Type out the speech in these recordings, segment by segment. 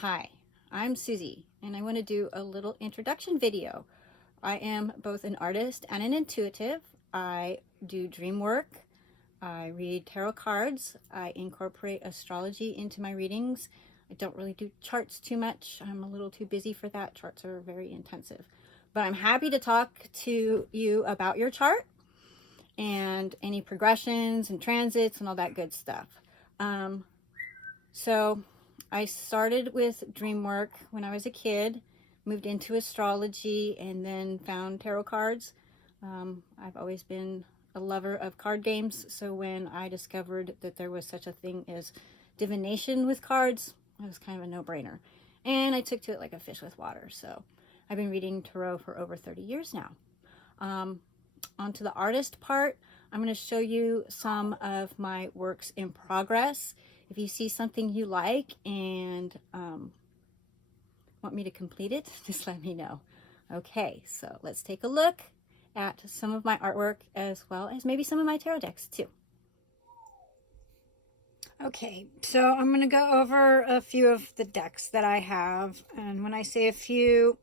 Hi, I'm Susie, and I want to do a little introduction video. I am both an artist and an intuitive. I do dream work. I read tarot cards. I incorporate astrology into my readings. I don't really do charts too much. I'm a little too busy for that. Charts are very intensive. But I'm happy to talk to you about your chart and any progressions and transits and all that good stuff. So I started with dream work when I was a kid, moved into astrology, and then found tarot cards. I've always been a lover of card games, so when I discovered that there was such a thing as divination with cards, it was kind of a no-brainer. And I took to it like a fish with water, so I've been reading tarot for over 30 years now. Onto the artist part, I'm going to show you some of my works in progress. If you see something you like and want me to complete it, just let me know. Okay, so let's take a look at some of my artwork as well as maybe some of my tarot decks too. Okay, so I'm going to go over a few of the decks that I have. And when I say a few,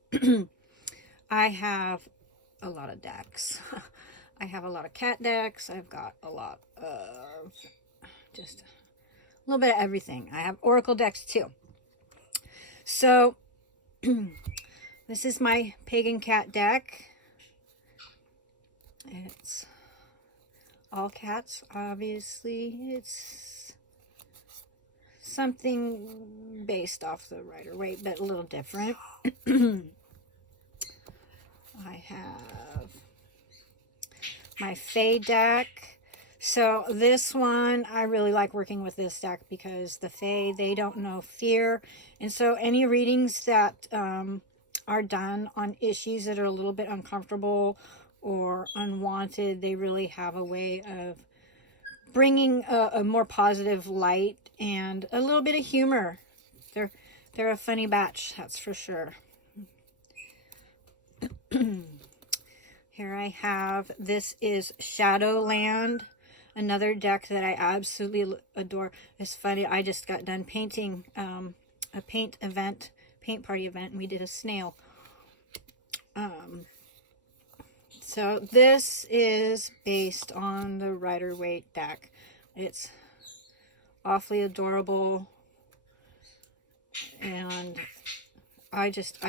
I have a lot of decks. I have a lot of cat decks. I've got a lot of just a little bit of everything. I have oracle decks too. So this is my pagan cat deck. It's all cats, obviously. It's something based off the Rider-Waite, but a little different. I have my Fae deck. So this one, I really like working with this deck because the Fae, they don't know fear. And so any readings that are done on issues that are a little bit uncomfortable or unwanted, they really have a way of bringing a more positive light and a little bit of humor. They're a funny batch, that's for sure. Here I have, this is Shadowland, another deck that I absolutely adore. It's funny, I just got done painting a paint party event, and we did a snail. So this is based on the Rider-Waite deck. It's awfully adorable, and I just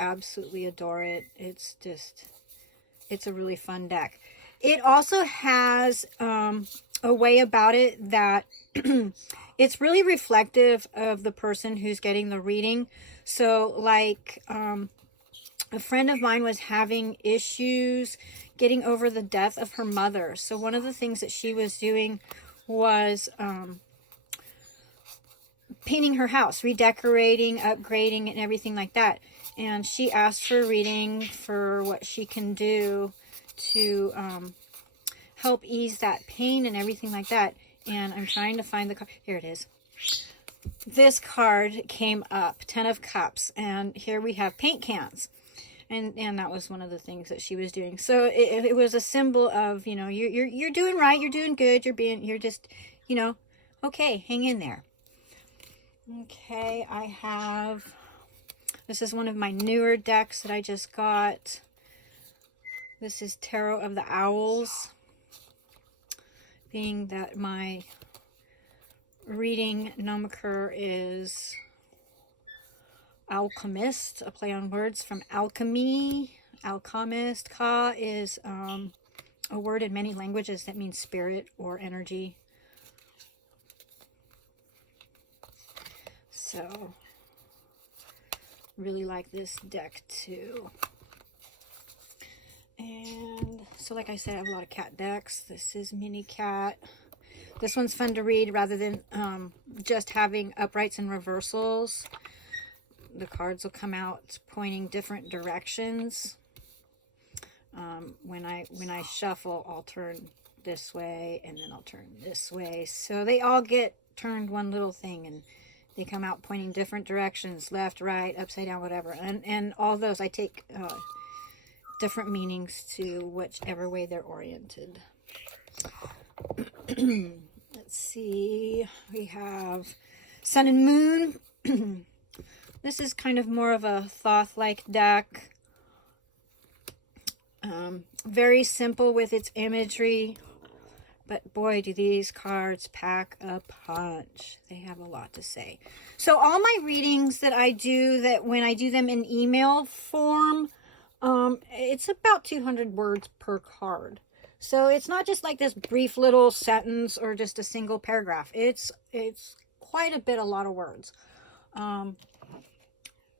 absolutely adore it. It's a really fun deck. It also has a way about it that it's really reflective of the person who's getting the reading. So like a friend of mine was having issues getting over the death of her mother. So one of the things that she was doing was painting her house, redecorating, upgrading, and everything like that. And she asked for a reading for what she can do to help ease that pain and everything like that. And I'm trying to find the card. Here it is. This card came up, 10 of Cups, and here we have paint cans. And that was one of the things that she was doing. So it was a symbol of, you know, you're doing right, you're doing good, you're just, you know, okay, hang in there. Okay, I have, this is one of my newer decks that I just got. This is Tarot of the Owls, being that my reading nomenclature is alchemist, a play on words from alchemy, alchemist. Ka is a word in many languages that means spirit or energy. So really like this deck too. And so like I said, I have a lot of cat decks. This is Mini Cat. This one's fun to read rather than just having uprights and reversals. The cards will come out pointing different directions. When I shuffle, I'll turn this way and then I'll turn this way. So they all get turned one little thing, and they come out pointing different directions, left, right, upside down, whatever. And all those, I take different meanings to whichever way they're oriented. Let's see. We have Sun and Moon. This is kind of more of a Thoth-like deck. Very simple with its imagery. But boy, do these cards pack a punch. They have a lot to say. So all my readings that I do, that when I do them in email form, it's about 200 words per card. So it's not just like this brief little sentence or just a single paragraph. It's quite a lot of words.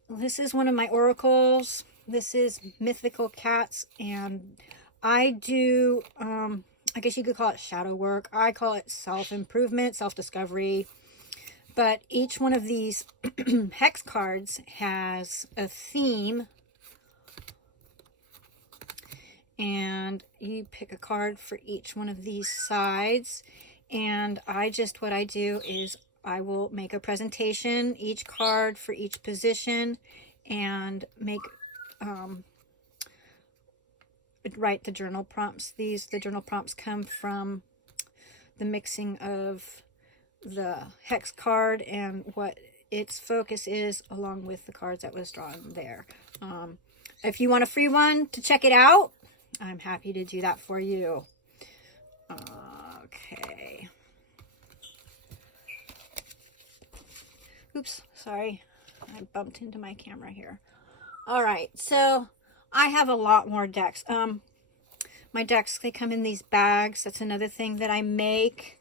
This is one of my oracles. This is Mythical Cats, and I do, I guess you could call it shadow work. I call it self-improvement, self-discovery. But each one of these hex cards has a theme. And you pick a card for each one of these sides. And what I do is I will make a presentation, each card for each position, and write the journal prompts. The journal prompts come from the mixing of the hex card and what its focus is, along with the cards that was drawn there. If you want a free one to check it out, I'm happy to do that for you. Okay. Oops, sorry. I bumped into my camera here. All right, so I have a lot more decks. My decks, they come in these bags. That's another thing that I make.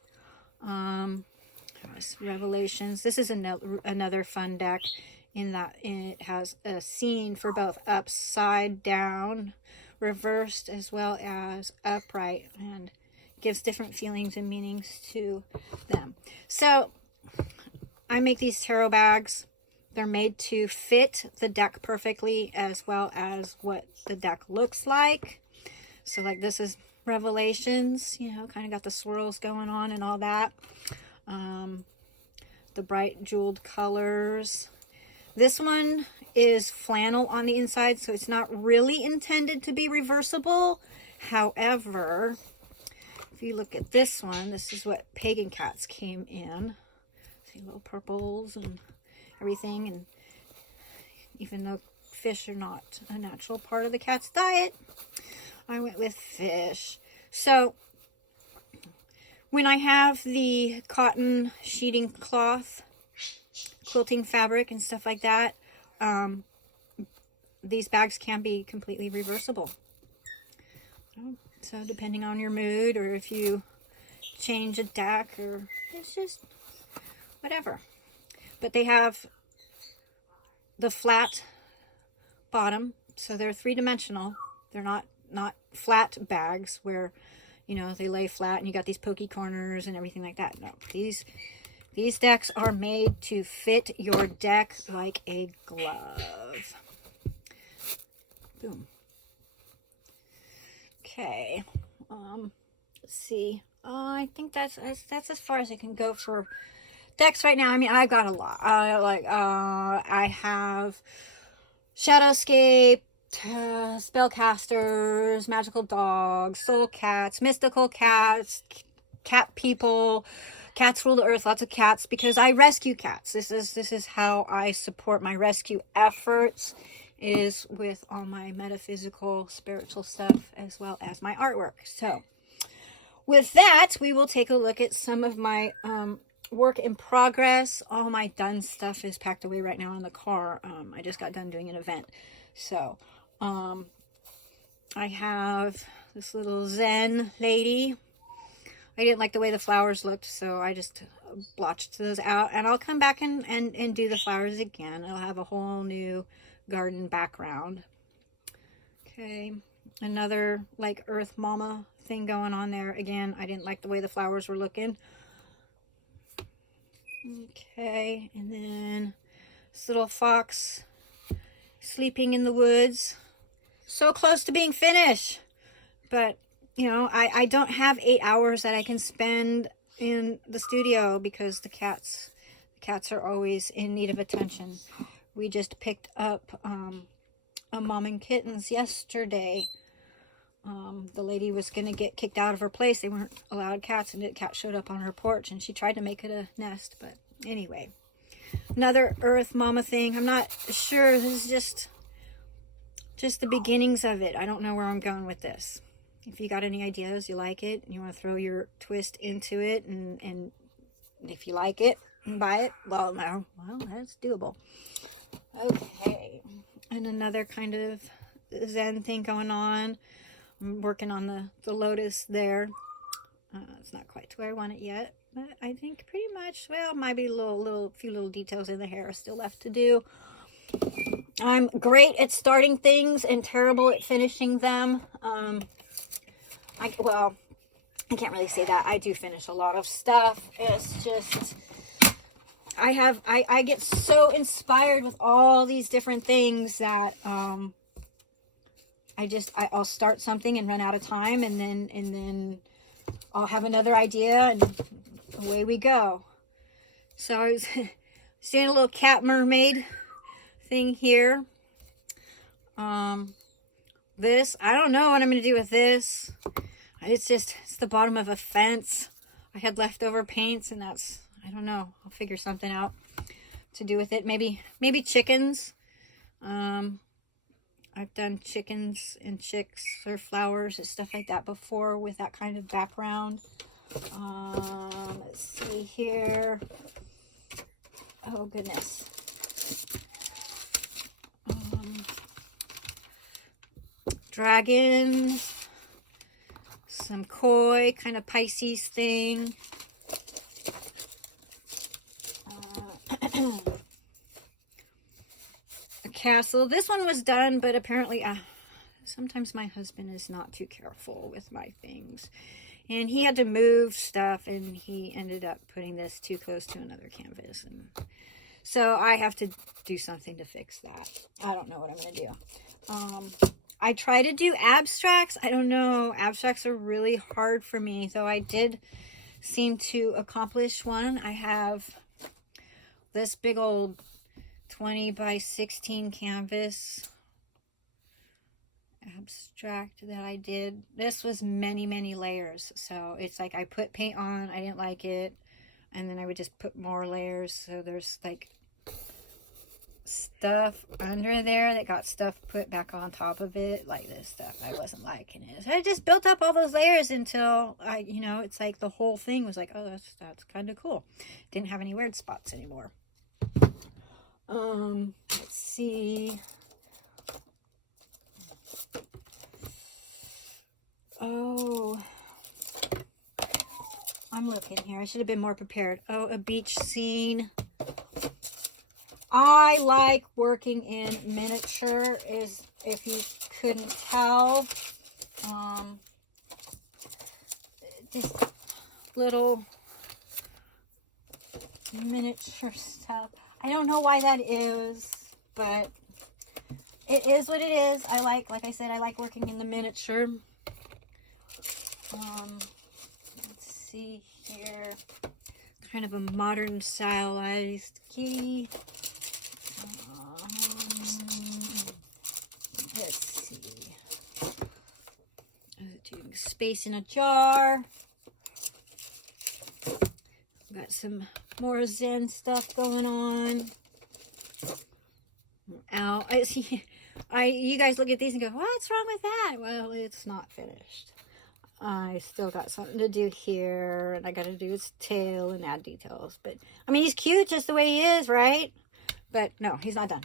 Revelations. This is another fun deck in that it has a scene for both upside down, reversed, as well as upright, and gives different feelings and meanings to them. So I make these tarot bags. They're made to fit the deck perfectly, as well as what the deck looks like. So like this is Revelations, you know, kind of got the swirls going on and all that. The bright jeweled colors. This one is flannel on the inside, so it's not really intended to be reversible. However, if you look at this one, this is what Pagan Cats came in. See, little purples and everything. And even though fish are not a natural part of the cat's diet, I went with fish. So when I have the cotton sheeting cloth, quilting fabric and stuff like that, these bags can be completely reversible. So depending on your mood, or if you change a deck, or it's just whatever. But they have the flat bottom, so they're three-dimensional. They're not flat bags where, you know, they lay flat and you got these pokey corners and everything like that. No, these decks are made to fit your deck like a glove. Boom. Okay. Let's see. I think that's as far as I can go for decks right now. I mean, I've got a lot. I have Shadowscape, spellcasters, magical dogs, soul cats, mystical cats, cat people, cats rule the earth, lots of cats, because I rescue cats. This is how I support my rescue efforts, is with all my metaphysical, spiritual stuff, as well as my artwork. So with that, we will take a look at some of my work in progress. All my done stuff is packed away right now in the car. I just got done doing an event. So I have this little Zen lady. I didn't like the way the flowers looked, so I just blotched those out, and I'll come back and do the flowers again. I'll have a whole new garden background. Okay, another like Earth Mama thing going on there. Again, I didn't like the way the flowers were looking. Okay, and then this little fox sleeping in the woods. So close to being finished, but you know, I don't have 8 hours that I can spend in the studio because the cats are always in need of attention. We just picked up a mom and kittens yesterday. The lady was going to get kicked out of her place. They weren't allowed cats, and a cat showed up on her porch, and she tried to make it a nest. But anyway, another Earth Mama thing. I'm not sure. This is just the beginnings of it. I don't know where I'm going with this. If you got any ideas, you like it, and you want to throw your twist into it, and if you like it, buy it. Well, no, well, that's doable. Okay, and another kind of Zen thing going on. I'm working on the lotus there. It's not quite to where I want it yet, but I think pretty much, well, might be a few little details in the hair are still left to do. I'm great at starting things and terrible at finishing them. I can't really say that. I do finish a lot of stuff. It's just, I get so inspired with all these different things that, I'll start something and run out of time, and then I'll have another idea, and away we go. So I was doing a little cat mermaid thing here. This, I don't know what I'm going to do with this. It's the bottom of a fence. I had leftover paints, and that's, I don't know. I'll figure something out to do with it. Maybe chickens. I've done chickens and chicks or flowers and stuff like that before with that kind of background. Let's see here. Oh, goodness. Dragons. Some koi, kind of Pisces thing. A castle. This one was done, but apparently sometimes my husband is not too careful with my things. And he had to move stuff, and he ended up putting this too close to another canvas. And so I have to do something to fix that. I don't know what I'm going to do. I try to do abstracts. I don't know. Abstracts are really hard for me, though I did seem to accomplish one. I have this big old 20 by 16 canvas abstract that I did. This was many, many layers. So it's like I put paint on, I didn't like it, and then I would just put more layers. So there's like stuff under there that got stuff put back on top of it, like this stuff. I wasn't liking it. So I just built up all those layers until it's like the whole thing was like, oh, that's kind of cool. Didn't have any weird spots anymore. Let's see. Oh, I'm looking here. I should have been more prepared. Oh, a beach scene. I like working in miniature, is if you couldn't tell. Just little miniature stuff. I don't know why that is, but it is what it is. Like I said, I like working in the miniature. Let's see here. Kind of a modern stylized key. Let's see. Doing space in a jar. Got some more Zen stuff going on. Ow. I see. You guys look at these and go, what's wrong with that? Well, it's not finished. I still got something to do here, and I got to do his tail and add details. But, I mean, he's cute just the way he is, right? But, no, he's not done.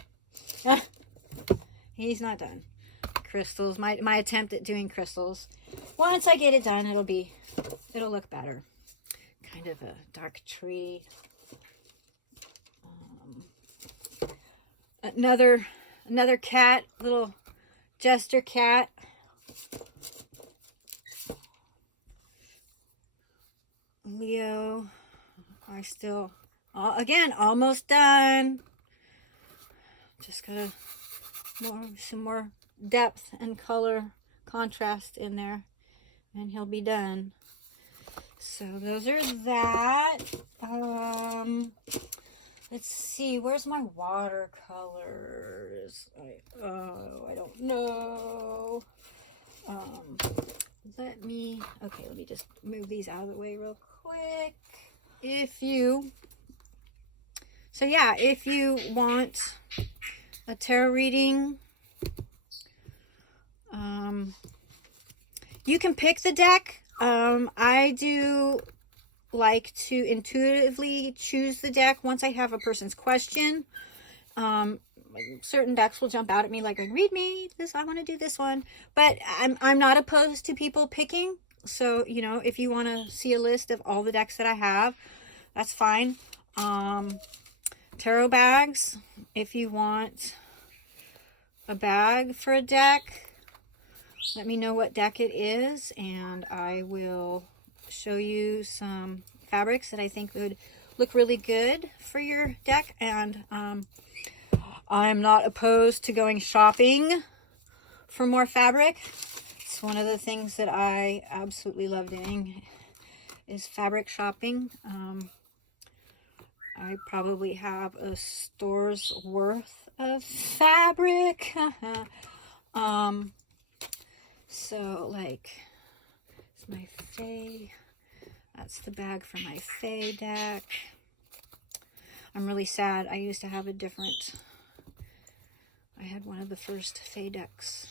He's not done. Crystals, my attempt at doing crystals. Once I get it done, it'll look better. Kind of a dark tree. Another cat, little jester cat. Leo. I still, again, almost done. Just gotta some more depth and color contrast in there, and he'll be done. So those are that. Let's see, where's my watercolors? I don't know. Let me just move these out of the way real quick. If you So yeah, if you want a tarot reading, you can pick the deck. I do like to intuitively choose the deck once I have a person's question. Certain decks will jump out at me like, read me this, I want to do this one. But I'm not opposed to people picking. So, you know, if you want to see a list of all the decks that I have, that's fine. Tarot bags, if you want a bag for a deck, let me know what deck it is, and I will show you some fabrics that I think would look really good for your deck. And I'm not opposed to going shopping for more fabric. It's one of the things that I absolutely love doing is fabric shopping. I probably have a store's worth of fabric. So like, it's my Fae. That's the bag for my Fae deck. I'm really sad. I used to have a different, I had one of the first Fae decks.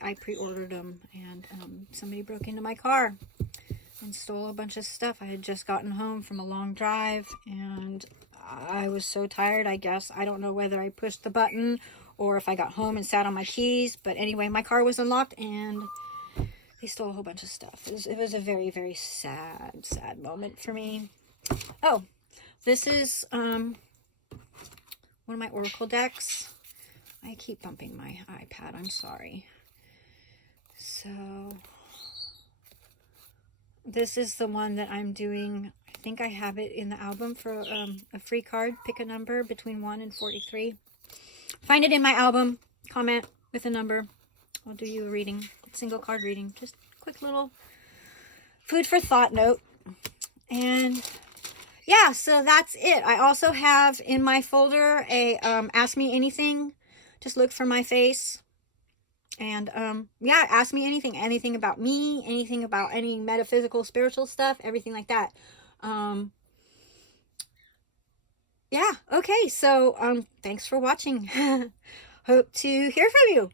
I pre-ordered them, and somebody broke into my car and stole a bunch of stuff. I had just gotten home from a long drive, and I was so tired, I guess. I don't know whether I pushed the button or if I got home and sat on my keys. But anyway, my car was unlocked, and they stole a whole bunch of stuff. It was a very, very sad, sad moment for me. Oh, this is one of my Oracle decks. I keep bumping my iPad. I'm sorry. So this is the one that I'm doing. I think I have it in the album for a free card. Pick a number between 1 and 43. Find it in my album. Comment with a number. I'll do you a reading. Single card reading. Just quick little food for thought note. And yeah, so that's it. I also have in my folder a Ask Me Anything. Just look for my face. And yeah, ask me anything about me, anything about any metaphysical, spiritual stuff, everything like that. Yeah, okay, so thanks for watching. Hope to hear from you.